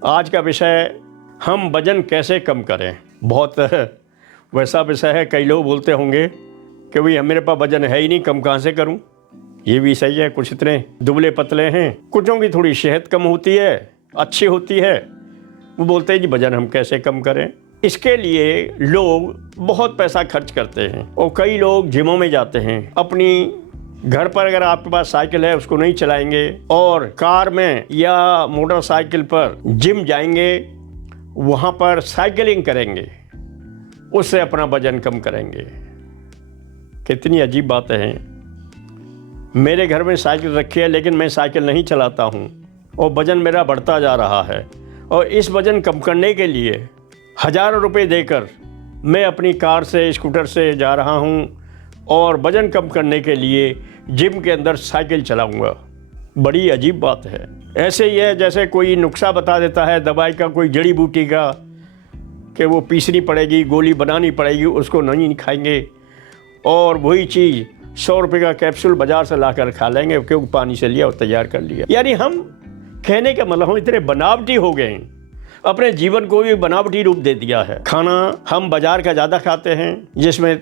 आज का विषय, हम वज़न कैसे कम करें। बहुत वैसा विषय है। कई लोग बोलते होंगे कि भाई मेरे पास वज़न है ही नहीं, कम कहाँ से करूं। ये भी सही है, कुछ इतने दुबले पतले हैं, कुछों की थोड़ी सेहत कम होती है, अच्छी होती है, वो बोलते हैं जी वज़न हम कैसे कम करें। इसके लिए लोग बहुत पैसा खर्च करते हैं और कई लोग जिमों में जाते हैं। अपनी घर पर अगर आपके पास साइकिल है उसको नहीं चलाएंगे और कार में या मोटरसाइकिल पर जिम जाएंगे, वहाँ पर साइकिलिंग करेंगे, उससे अपना वज़न कम करेंगे। कितनी अजीब बातें हैं। मेरे घर में साइकिल रखी है लेकिन मैं साइकिल नहीं चलाता हूँ और वज़न मेरा बढ़ता जा रहा है। और इस वज़न कम करने के लिए हज़ारों रुपए देकर मैं अपनी कार से, स्कूटर से जा रहा हूँ और वज़न कम करने के लिए जिम के अंदर साइकिल चलाऊँगा। बड़ी अजीब बात है। ऐसे ही है जैसे कोई नुस्खा बता देता है दवाई का, कोई जड़ी बूटी का, कि वो पीसनी पड़ेगी, गोली बनानी पड़ेगी, उसको नहीं खाएंगे और वही चीज़ 100 रुपये का कैप्सूल बाज़ार से लाकर खा लेंगे क्योंकि पानी से लिया और तैयार कर लिया। यानी हम कहने का मतलब हम इतने बनावटी हो गए हैं, अपने जीवन को भी बनावटी रूप दे दिया है। खाना हम बाज़ार का ज़्यादा खाते हैं जिसमें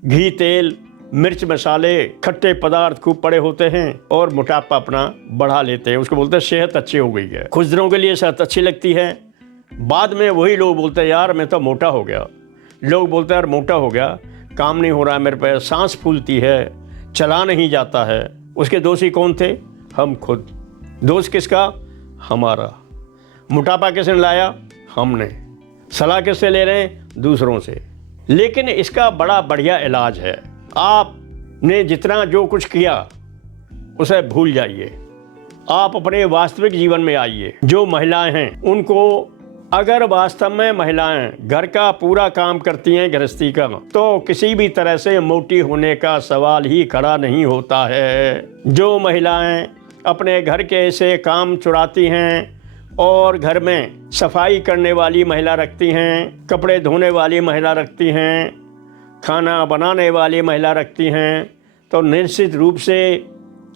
घी, तेल, मिर्च, मसाले, खट्टे पदार्थ खूब पड़े होते हैं और मोटापा अपना बढ़ा लेते हैं। उसको बोलते हैं सेहत अच्छी हो गई है। कुछ दिनों के लिए सेहत अच्छी लगती है, बाद में वही लोग बोलते हैं यार मैं तो मोटा हो गया। लोग बोलते हैं यार मोटा हो गया, काम नहीं हो रहा है मेरे पे, सांस फूलती है, चला नहीं जाता है। उसके दोषी कौन थे? हम खुद। दोष किसका? हमारा। मोटापा किसने लाया? हमने। सलाह किससे ले रहे हैं? दूसरों से। लेकिन इसका बड़ा बढ़िया इलाज है। आपने जितना जो कुछ किया उसे भूल जाइए, आप अपने वास्तविक जीवन में आइए। जो महिलाएं हैं उनको, अगर वास्तव में महिलाएं घर का पूरा काम करती हैं, गृहस्थी का, तो किसी भी तरह से मोटी होने का सवाल ही खड़ा नहीं होता है। जो महिलाएं अपने घर के ऐसे काम चुराती हैं और घर में सफाई करने वाली महिला रखती हैं, कपड़े धोने वाली महिला रखती हैं, खाना बनाने वाली महिला रखती हैं, तो निश्चित रूप से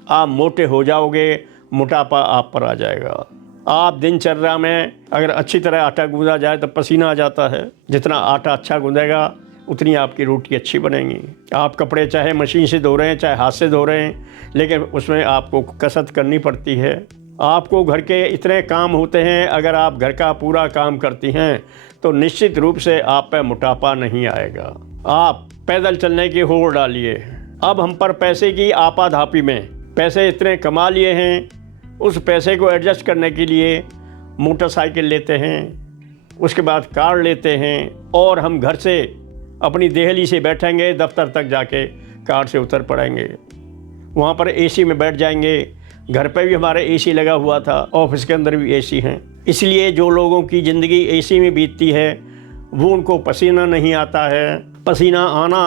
आप मोटे हो जाओगे, मोटापा आप पर आ जाएगा। आप दिनचर्या में अगर अच्छी तरह आटा गूंदा जाए तो पसीना आ जाता है। जितना आटा अच्छा गूंदेगा उतनी आपकी रोटी अच्छी बनेगी। आप कपड़े चाहे मशीन से धो रहे हैं चाहे हाथ से धो रहे हैं, लेकिन उसमें आपको कसरत करनी पड़ती है। आपको घर के इतने काम होते हैं, अगर आप घर का पूरा काम करती हैं तो निश्चित रूप से आप पे मोटापा नहीं आएगा। आप पैदल चलने की होड़ डालिए। अब हम पर पैसे की आपाधापी में पैसे इतने कमा लिए हैं, उस पैसे को एडजस्ट करने के लिए मोटरसाइकिल लेते हैं, उसके बाद कार लेते हैं और हम घर से अपनी देहली से बैठेंगे, दफ्तर तक जाके कार से उतर पड़ेंगे, वहाँ पर एसी में बैठ जाएंगे। घर पे भी हमारे एसी लगा हुआ था, ऑफिस के अंदर भी एसी हैं। इसलिए जो लोगों की ज़िंदगी एसी में बीतती है वो उनको पसीना नहीं आता है। पसीना आना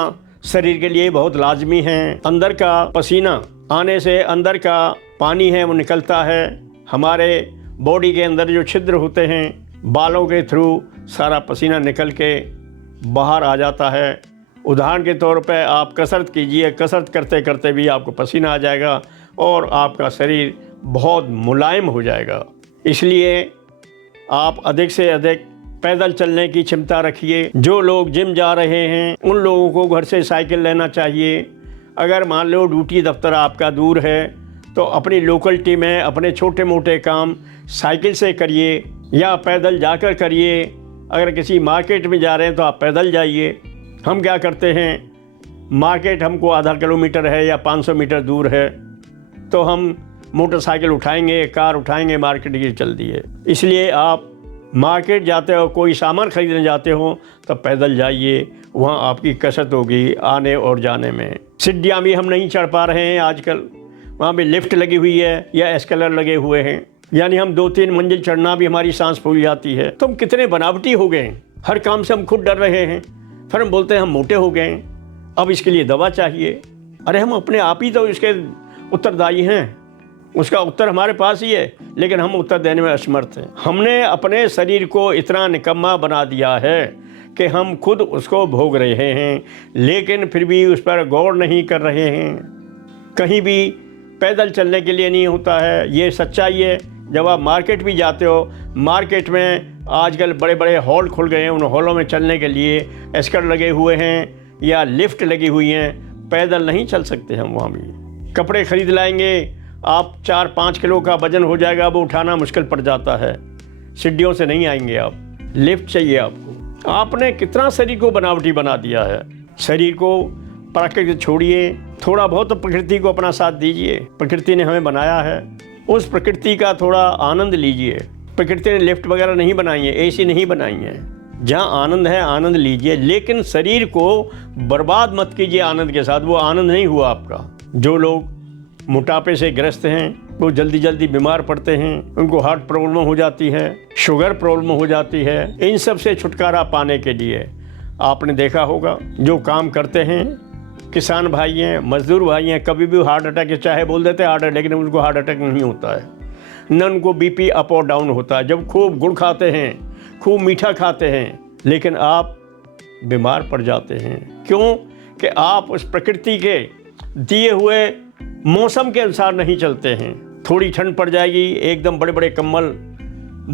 शरीर के लिए बहुत लाजमी है। अंदर का पसीना आने से अंदर का पानी है वो निकलता है। हमारे बॉडी के अंदर जो छिद्र होते हैं, बालों के थ्रू सारा पसीना निकल के बाहर आ जाता है। उदाहरण के तौर पे आप कसरत कीजिए, कसरत करते करते भी आपको पसीना आ जाएगा और आपका शरीर बहुत मुलायम हो जाएगा। इसलिए आप अधिक से अधिक पैदल चलने की क्षमता रखिए। जो लोग जिम जा रहे हैं उन लोगों को घर से साइकिल लेना चाहिए। अगर मान लो ड्यूटी दफ्तर आपका दूर है तो अपनी लोकलिटी में अपने छोटे मोटे काम साइकिल से करिए या पैदल जाकर करिए। अगर किसी मार्केट में जा रहे हैं तो आप पैदल जाइए। हम क्या करते हैं, मार्केट हमको आधा किलोमीटर है या 500 मीटर दूर है तो हम मोटरसाइकिल उठाएंगे, कार उठाएंगे, मार्केट की चल दी है। इसलिए आप मार्केट जाते हो, कोई सामान खरीदने जाते हो तो पैदल जाइए, वहाँ आपकी कसरत होगी आने और जाने में। सीढ़ियाँ भी हम नहीं चढ़ पा रहे हैं आजकल, वहाँ भी लिफ्ट लगी हुई है या एस्केलेटर लगे हुए हैं, यानी हम 2-3 मंजिल चढ़ना भी हमारी सांस फूल जाती है। तो हम कितने बनावटी हो गए हैं, हर काम से हम खुद डर रहे हैं। फिर हम बोलते हैं हम मोटे हो गए, अब इसके लिए दवा चाहिए। अरे हम अपने आप ही तो इसके उत्तरदायी हैं, उसका उत्तर हमारे पास ही है, लेकिन हम उत्तर देने में असमर्थ हैं। हमने अपने शरीर को इतना निकम्मा बना दिया है कि हम खुद उसको भोग रहे हैं, लेकिन फिर भी उस पर गौर नहीं कर रहे हैं। कहीं भी पैदल चलने के लिए नहीं होता है। ये सच्चाई है जब आप मार्केट भी जाते हो, मार्केट में आजकल बड़े बड़े हॉल खुल गए हैं, उन हॉलों में चलने के लिए एस्कलेटर लगे हुए हैं या लिफ्ट लगी हुई हैं, पैदल नहीं चल सकते हम वहाँ भी। कपड़े खरीद लाएंगे, आप 4-5 किलो का वजन हो जाएगा, वो उठाना मुश्किल पड़ जाता है, सीढ़ियों से नहीं आएंगे आप, लिफ्ट चाहिए आपको। आपने कितना शरीर को बनावटी बना दिया है। शरीर को प्राकृतिक छोड़िए, थोड़ा बहुत तो प्रकृति को अपना साथ दीजिए। प्रकृति ने हमें बनाया है, उस प्रकृति का थोड़ा आनंद लीजिए। प्रकृति ने लिफ्ट वगैरह नहीं बनाई है, एसी नहीं बनाई है। जहाँ आनंद है आनंद लीजिए, लेकिन शरीर को बर्बाद मत कीजिए आनंद के साथ, वो आनंद नहीं हुआ आपका। जो लोग मोटापे से ग्रस्त हैं वो जल्दी जल्दी बीमार पड़ते हैं, उनको हार्ट प्रॉब्लम हो जाती है, शुगर प्रॉब्लम हो जाती है। इन सब से छुटकारा पाने के लिए आपने देखा होगा जो काम करते हैं, किसान भाई हैं, मजदूर भाई हैं, कभी भी हार्ट अटैक चाहे बोल देते हैं हार्ट अटैक, लेकिन उनको हार्ट अटैक नहीं होता है, न उनको बीपी अप और डाउन होता है। जब खूब गुड़ खाते हैं, खूब मीठा खाते हैं, लेकिन आप बीमार पड़ जाते हैं। क्यों? कि आप उस प्रकृति के दिए हुए मौसम के अनुसार नहीं चलते हैं। थोड़ी ठंड पड़ जाएगी, एकदम बड़े बड़े कम्बल,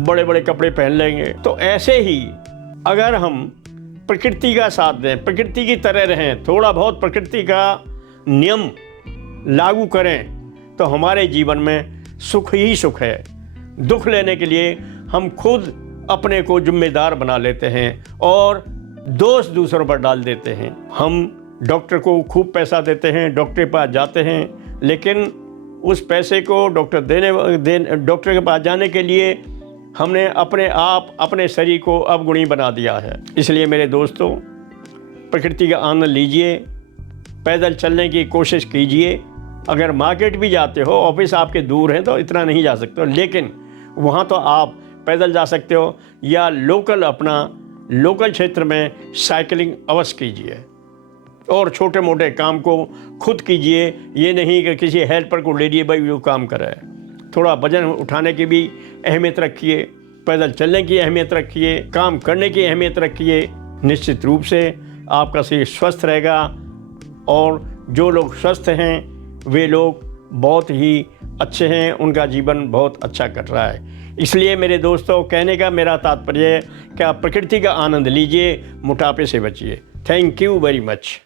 बड़े बड़े कपड़े पहन लेंगे। तो ऐसे ही अगर हम प्रकृति का साथ दें, प्रकृति की तरह रहें, थोड़ा बहुत प्रकृति का नियम लागू करें, तो हमारे जीवन में सुख ही सुख है। दुख लेने के लिए हम खुद अपने को जिम्मेदार बना लेते हैं और दोष दूसरों पर डाल देते हैं। हम डॉक्टर को खूब पैसा देते हैं, डॉक्टर के पास जाते हैं, लेकिन उस पैसे को डॉक्टर के पास जाने के लिए हमने अपने आप अपने शरीर को अवगुणी बना दिया है। इसलिए मेरे दोस्तों, प्रकृति का आनंद लीजिए, पैदल चलने की कोशिश कीजिए। अगर मार्केट भी जाते हो, ऑफिस आपके दूर है तो इतना नहीं जा सकते हो, लेकिन वहाँ तो आप पैदल जा सकते हो, या लोकल क्षेत्र में साइकिलिंग अवश्य कीजिए और छोटे मोटे काम को खुद कीजिए। ये नहीं कि किसी हेल्पर को ले लिए भाई वो काम करे। थोड़ा वजन उठाने की भी अहमियत रखिए, पैदल चलने की अहमियत रखिए, काम करने की अहमियत रखिए। निश्चित रूप से आपका शरीर स्वस्थ रहेगा और जो लोग स्वस्थ हैं वे लोग बहुत ही अच्छे हैं, उनका जीवन बहुत अच्छा कट रहा है। इसलिए मेरे दोस्तों, कहने का मेरा तात्पर्य है कि आप प्रकृति का आनंद लीजिए, मोटापे से बचिए। Thank you very much.